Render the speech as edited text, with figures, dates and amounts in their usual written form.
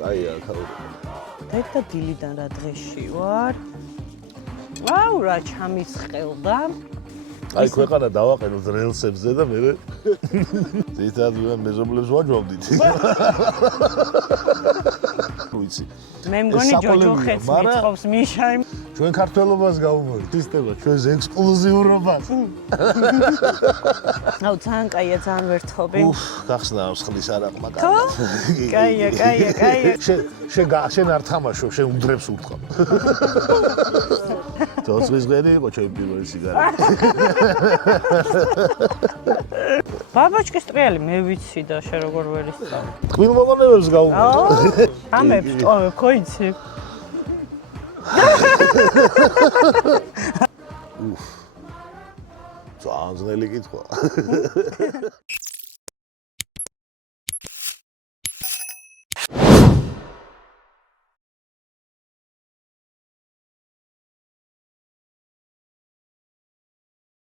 კაია, კაი. დედა დილიდან რა დღეში ვარ. აუ რა ჩამისხელდა. აი ქვეყანა დავაყენოთ რელსებზე და მე ზეითად მეზობლებს ვაჯვავდით. ვიცი. მე მგონი ჯოჯოხეთს მიწყობს მიშა. ჩვენ ქართველობას გავუმოვლით სისტემა, ჩვენს ექსკლუზიურობას. აუ ძალიან კაია, ძალიან ვერთობი. გახსნა მსხლის არაღმა კარგად. კაია, კაია, კაია. შენ არ თამაშო, შენ უდრებს უთხოვ. თორსის ღერი იყო ჩემი პირველი სიგარეტი. ბაბაჩკის ტრიალი მე ვიცი და შენ როგორ ვერ ისწავლე. ტყვილ მოგონებებს გავუმოვლით. ამებს ტოვებ, ხო იცი? ძალიან ძნელი კითხვა.